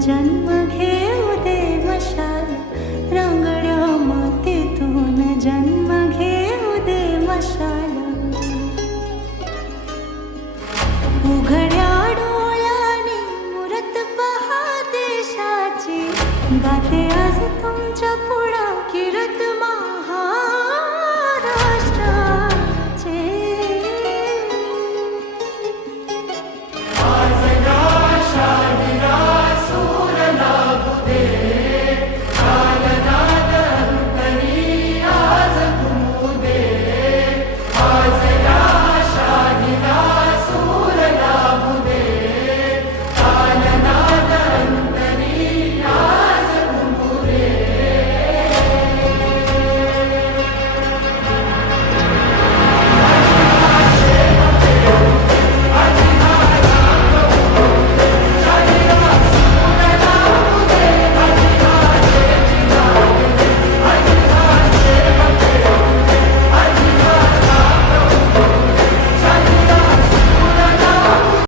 जन्म घेऊ दे मशाल रंगड्या मातीतून जन्म घेऊ दे मशाल. उघड्या डोळ्याने मूर्त पहा देशाची, गाते आज